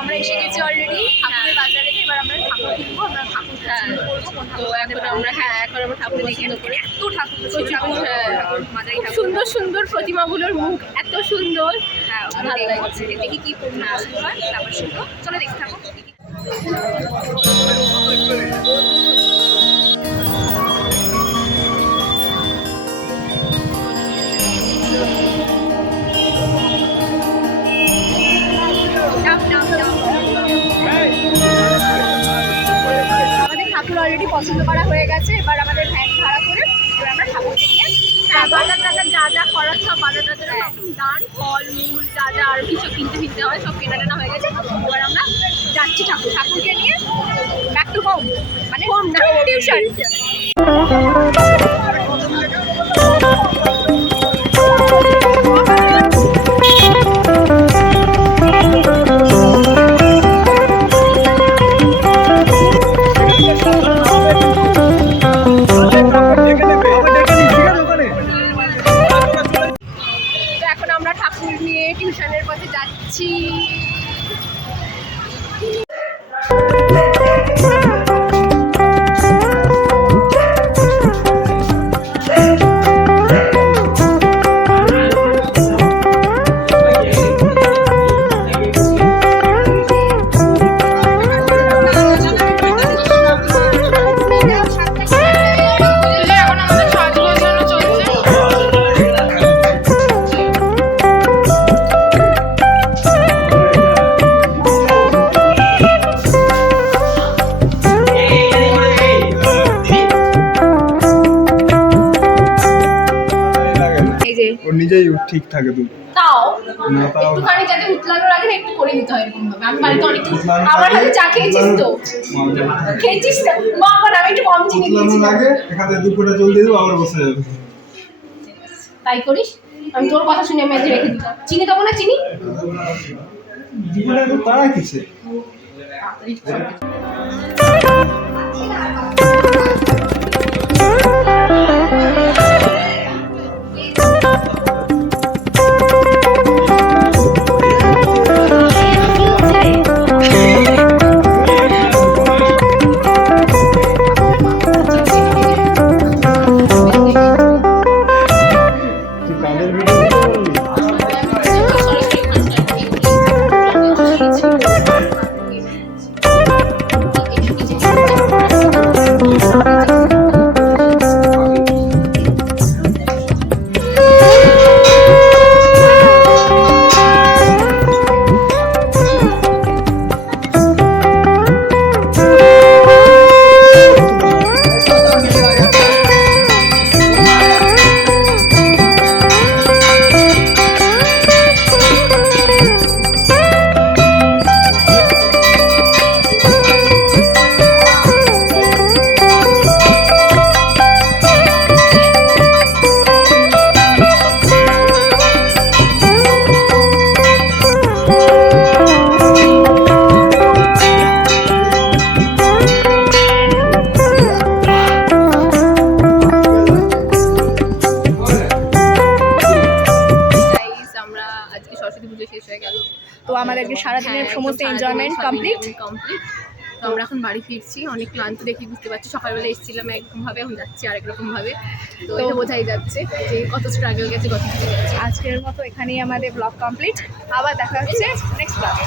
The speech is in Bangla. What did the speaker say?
আমরা এসে গেছি অলরেডি ঠাকুরের বাজারে, এবার আমরা ঠাকুর কিনবো, আমরা ঠাকুর করবো। এখন আমরা ঠাকুর পছন্দ করি। এত ঠাকুর মাঝারি ঠাকুর, সুন্দর সুন্দর প্রতিমাগুলোর মুখ এত সুন্দর। হ্যাঁ ভালো লাগছে। দেখি কি প্রতিমা পছন্দ হয় তারপর শুনবো। চলো দেখতে থাকো। আমাদের ঠাকুর অলরেডি পছন্দ করা হয়ে গেছে, এবার আমাদের ভ্যান ভাড়া করে এবার আমরা ঠাকুরকে নিয়ে বাজার টাজার যা যা করার সব বাজার টাজার দান, ফল মূল যা যা আর কিছু কিনতে হয় সব কেনাটেনা হয়ে গেছে। এবার আমরা যাচ্ছি ঠাকুরকে নিয়ে ব্যাক টু হোম, মানে হোম না টিউশন। এখন আমরা ঠাকুর নিয়ে টিউশনের পথে যাচ্ছি। নিজেই ঠিক থাকে তুই তাও একটুখানি যাতে উতলানোর আগে একটু করে নিতে হয় এরকম ভাবে। আমি বাড়িতে অনেক আমার হাতে চা খেয়েছিস তো? খেয়েছিস তো? মা আবার আমি একটু কম চিনি দিয়েছি। আগে এখানে দু ফোঁটা জল দিয়ে দেবো, আবার বসে যাবে। তাই করিস? আমি তোর কথা শুনে আমি রেখে দিতাম। চিনি দেবো না? চিনি জীবনে তো তারা কিসে তো আমাদের সারাদিনের সমস্ত এনজয়মেন্ট কমপ্লিট। তো আমরা এখন বাড়ি ফিরছি, অনেক ক্লান্ত দেখি বুঝতে পারছি। সকালবেলা এসেছিলাম একরকমভাবে, এখন যাচ্ছি আরেক রকমভাবে। তো এটা বোঝাই যাচ্ছে যে কত স্ট্রাগল গেছে, কত কিছু গেছে। আজকের মতো এখানেই আমাদের ব্লগ কমপ্লিট। আবার দেখা হচ্ছে নেক্সট ব্লগে।